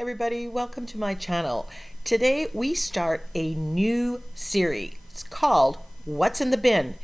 Hi everybody, welcome to my channel. Today we start a new series. It's called What's in the Bin.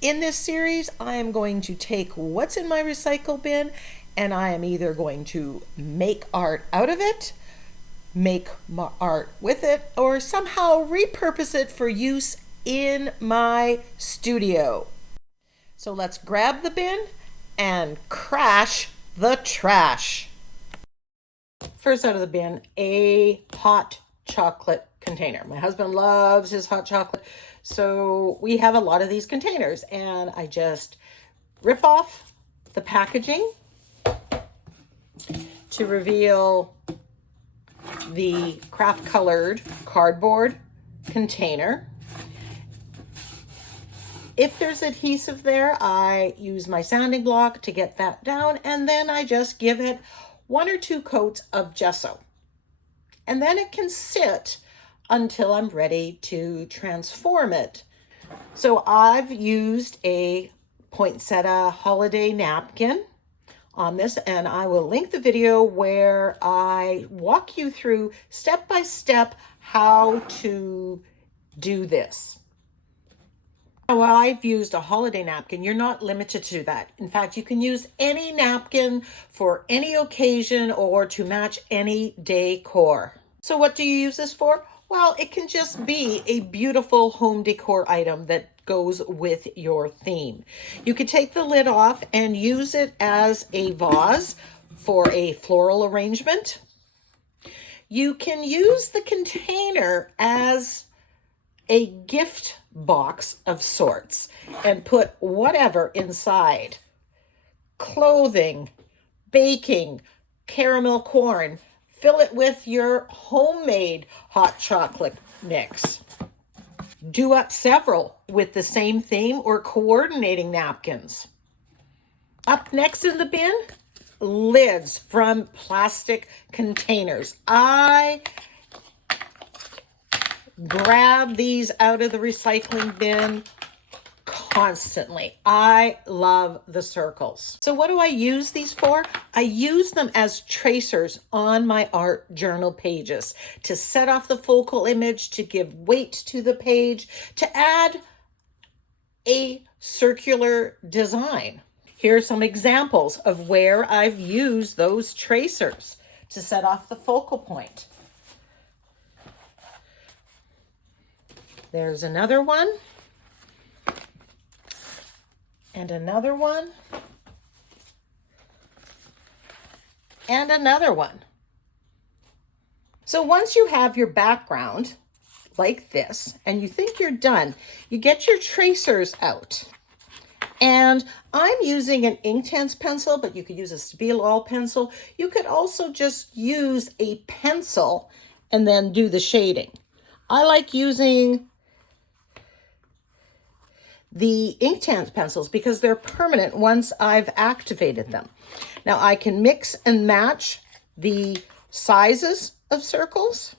In this series, I am going to take what's in my recycle bin and I am either going to make art out of it, make art with it, or somehow repurpose it for use in my studio. So let's grab the bin and crash the trash. First out of the bin, a hot chocolate container. My husband loves his hot chocolate, so we have a lot of these containers, and I just rip off the packaging to reveal the craft colored cardboard container. If there's adhesive there, I use my sanding block to get that down, and then I just give it 1 or 2 coats of gesso. And then it can sit until I'm ready to transform it. So I've used a poinsettia holiday napkin on this, and I will link the video where I walk you through step by step how to do this. While I've used a holiday napkin, you're not limited to that. In fact, you can use any napkin for any occasion or to match any decor. So what do you use this for? Well, it can just be a beautiful home decor item that goes with your theme. You could take the lid off and use it as a vase for a floral arrangement. You can use the container as a gift box of sorts and put whatever inside. Clothing, baking, caramel corn. Fill it with your homemade hot chocolate mix. Do up several with the same theme or coordinating napkins. Up next in the bin, lids from plastic containers. I grab these out of the recycling bin constantly. I love the circles. So what do I use these for? I use them as tracers on my art journal pages to set off the focal image, to give weight to the page, to add a circular design. Here are some examples of where I've used those tracers to set off the focal point. There's another one, and another one, and another one. So once you have your background like this, and you think you're done, you get your tracers out. And I'm using an Inktense pencil, but you could use a Stabilo pencil. You could also just use a pencil and then do the shading. I like using the Inktense pencils because they're permanent once I've activated them. Now I can mix and match the sizes of circles.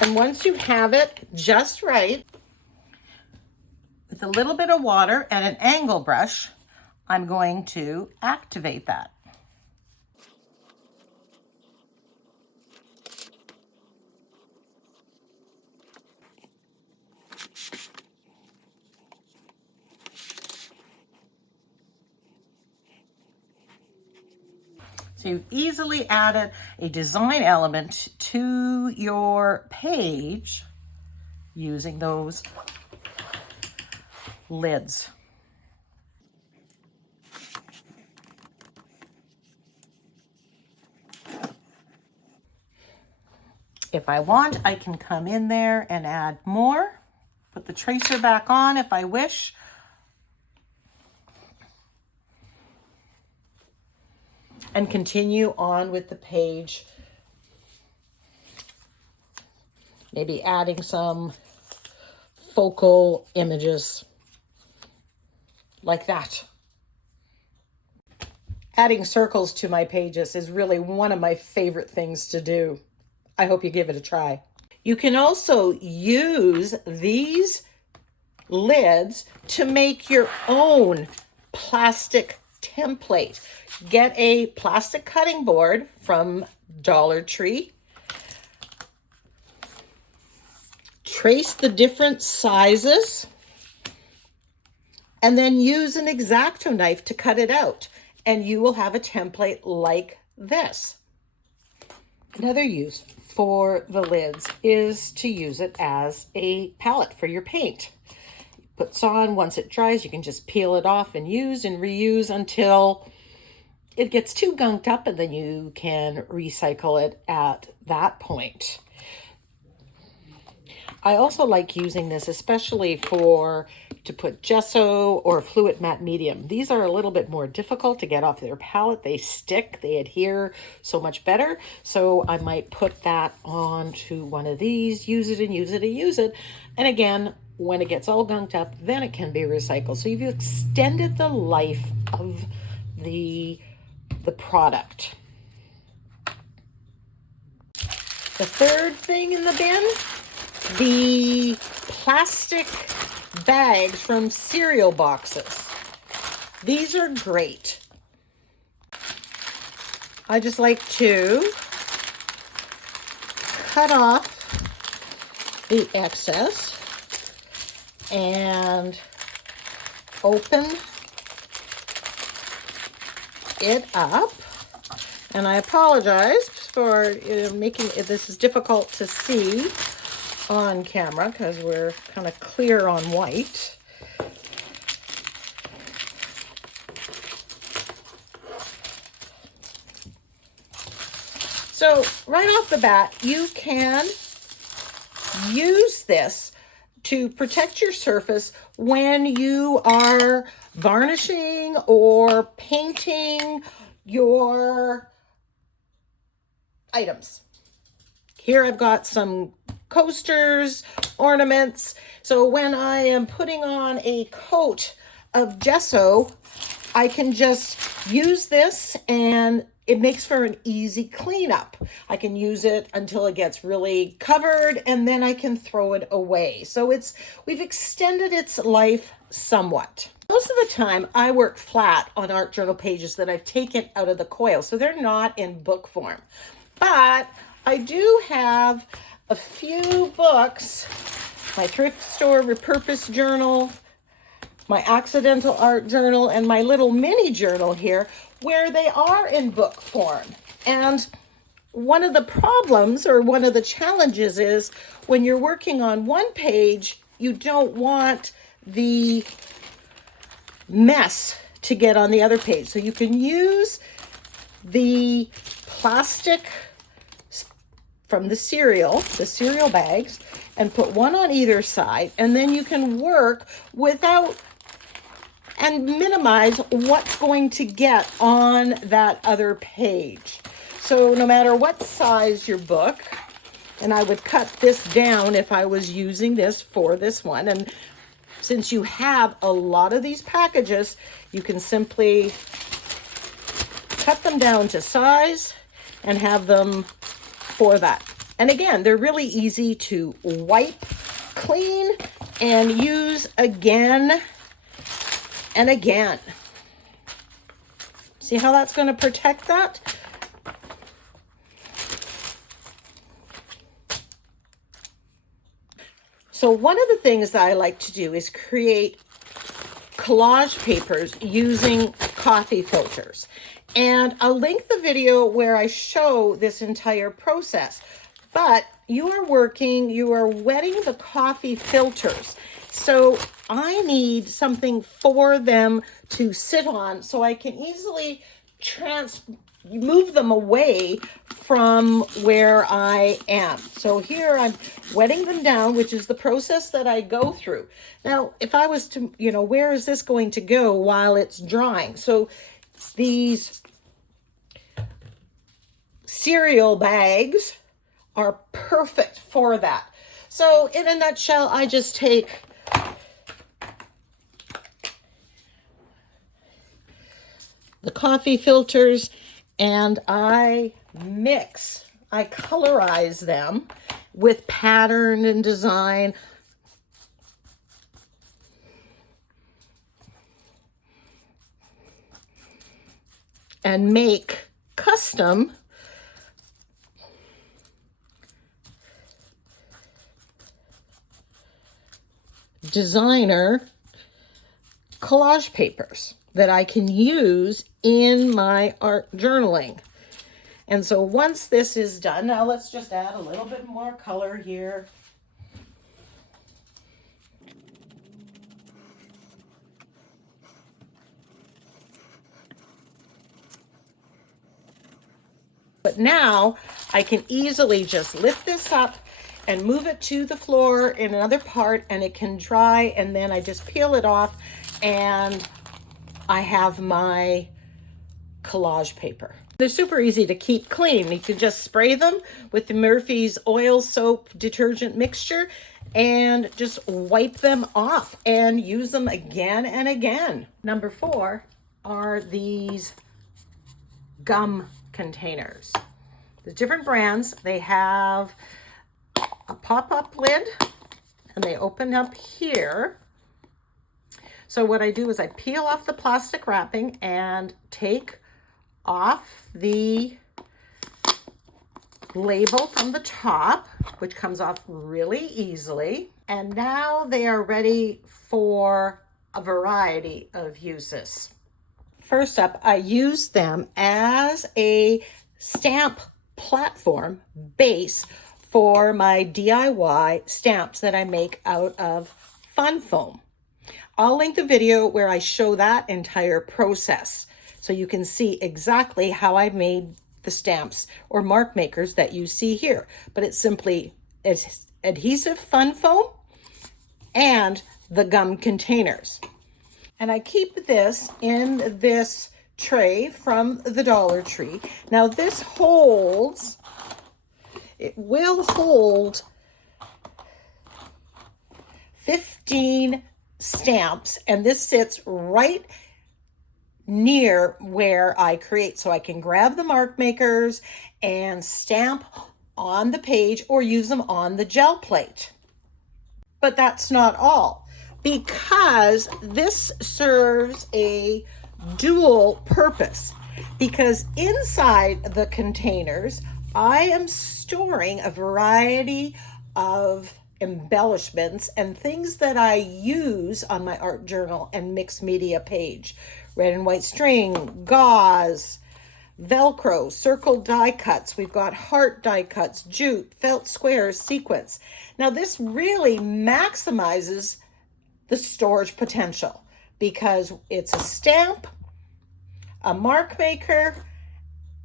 And once you have it just right, with a little bit of water and an angle brush, I'm going to activate that. So you've easily added a design element to your page using those lids. If I want, I can come in there and add more. Put the tracer back on if I wish. And continue on with the page. Maybe adding some focal images like that. Adding circles to my pages is really one of my favorite things to do. I hope you give it a try. You can also use these lids to make your own plastic template. Get a plastic cutting board from Dollar Tree. Trace the different sizes and then use an X-Acto knife to cut it out, and you will have a template like this. Another use for the lids is to use it as a palette for your paint. It puts on, once it dries, you can just peel it off and use and reuse until it gets too gunked up, and then you can recycle it at that point. I also like using this especially to put gesso or fluid matte medium. These are a little bit more difficult to get off their palette. They stick, they adhere so much better. So I might put that onto one of these, use it and use it and use it. And again, when it gets all gunked up, then it can be recycled. So you've extended the life of the product. The third thing in the bin, the plastic bags from cereal boxes. These are great. I just like to cut off the excess and open it up. And I apologize for making this is difficult to see on camera because we're kind of clear on white. So right off the bat, you can use this to protect your surface when you are varnishing or painting your items. Here I've got some coasters, ornaments. So when I am putting on a coat of gesso, I can just use this and it makes for an easy cleanup. I can use it until it gets really covered and then I can throw it away. So we've extended its life somewhat. Most of the time I work flat on art journal pages that I've taken out of the coil, so they're not in book form. But I do have a few books, my thrift store repurpose journal, my accidental art journal, and my little mini journal here, where they are in book form. And one of the problems or one of the challenges is when you're working on one page, you don't want the mess to get on the other page. So you can use the plastic from the cereal bags, and put one on either side, and then you can work without and minimize what's going to get on that other page. So no matter what size your book, and I would cut this down if I was using this for this one, and since you have a lot of these packages, you can simply cut them down to size and have them for that. And again, they're really easy to wipe clean and use again and again. See how that's going to protect that? So one of the things that I like to do is create collage papers using coffee filters. And I'll link the video where I show this entire process. But you are wetting the coffee filters. So I need something for them to sit on so I can easily move them away from where I am. So here I'm wetting them down, which is the process that I go through. Now, if I was to, where is this going to go while it's drying? So these cereal bags are perfect for that. So in a nutshell, I just take the coffee filters and I colorize them with pattern and design. And make custom designer collage papers that I can use in my art journaling. And so once this is done, now let's just add a little bit more color here. But now I can easily just lift this up and move it to the floor in another part, and it can dry, and then I just peel it off and I have my collage paper. They're super easy to keep clean. You can just spray them with the Murphy's oil soap detergent mixture and just wipe them off and use them again and again. Number 4 are these gum containers. There's different brands. They have a pop-up lid and they open up here. So what I do is I peel off the plastic wrapping and take off the label from the top, which comes off really easily. And now they are ready for a variety of uses. First up, I use them as a stamp platform base for my DIY stamps that I make out of fun foam. I'll link the video where I show that entire process so you can see exactly how I made the stamps or mark makers that you see here. But it's simply adhesive fun foam and the gum containers. And I keep this in this tray from the Dollar Tree. Now this will hold 15 stamps, and this sits right near where I create, so I can grab the mark makers and stamp on the page or use them on the gel plate. But that's not all, because this serves a dual purpose, because inside the containers I am storing a variety of embellishments and things that I use on my art journal and mixed media page. Red and white string, gauze, Velcro, circle die cuts. We've got heart die cuts, jute, felt squares, sequins. Now this really maximizes the storage potential because it's a stamp, a mark maker,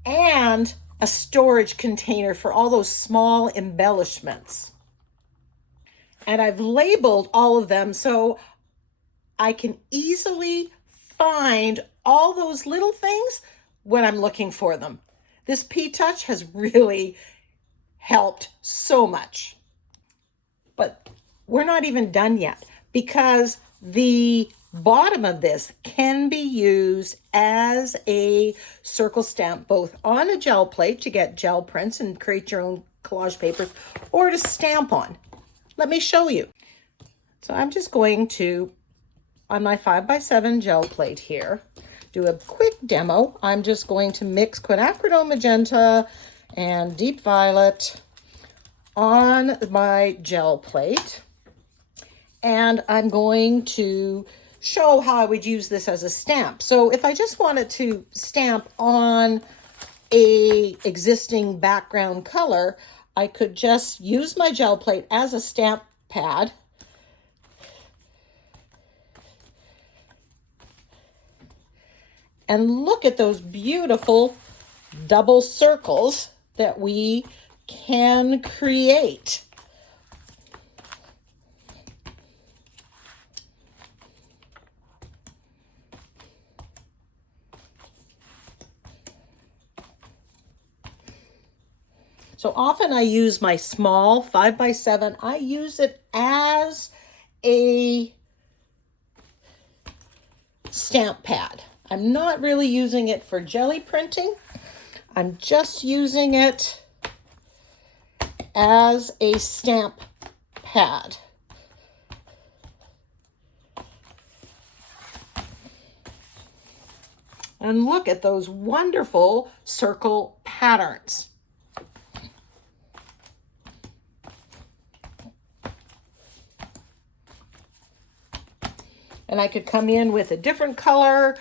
and a storage container for all those small embellishments. And I've labeled all of them so I can easily find all those little things when I'm looking for them. This P-Touch has really helped so much. But we're not even done yet, because the bottom of this can be used as a circle stamp, both on a gel plate to get gel prints and create your own collage papers, or to stamp on. Let me show you. So I'm just going to, on my 5x7 gel plate here, do a quick demo. I'm just going to mix quinacridone magenta and deep violet on my gel plate. And I'm going to show how I would use this as a stamp. So if I just wanted to stamp on a existing background color, I could just use my gel plate as a stamp pad. And look at those beautiful double circles that we can create. So often I use my small 5x7. I use it as a stamp pad. I'm not really using it for jelly printing. I'm just using it as a stamp pad. And look at those wonderful circle patterns. And I could come in with a different color,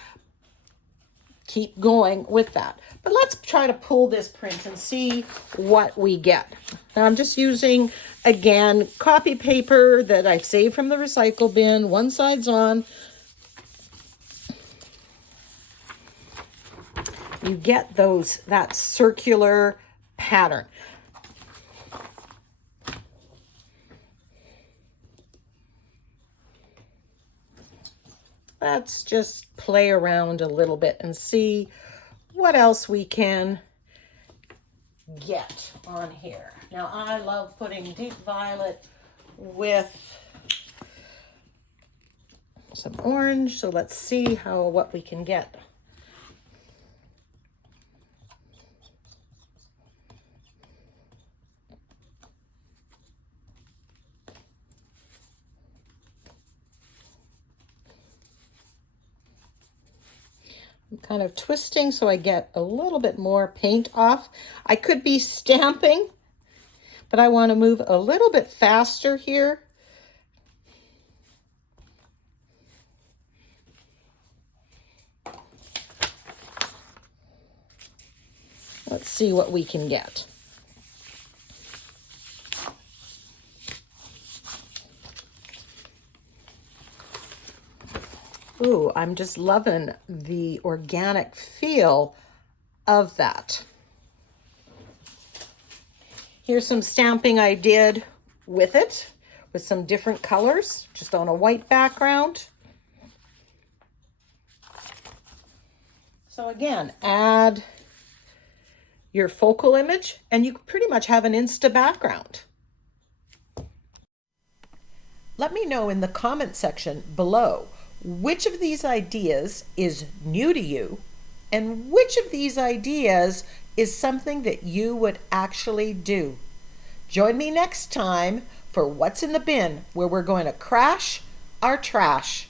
keep going with that. But let's try to pull this print and see what we get. Now I'm just using, again, copy paper that I've saved from the recycle bin. One side's on. You get that circular pattern. Let's just play around a little bit and see what else we can get on here. Now, I love putting deep violet with some orange, so let's see what we can get. I'm kind of twisting so I get a little bit more paint off. I could be stamping, but I want to move a little bit faster here. Let's see what we can get. Ooh, I'm just loving the organic feel of that. Here's some stamping I did with it, with some different colors, just on a white background. So again, add your focal image and you pretty much have an Insta background. Let me know in the comment section below which of these ideas is new to you and which of these ideas is something that you would actually do. Join me next time for What's in the Bin, where we're going to crash our trash.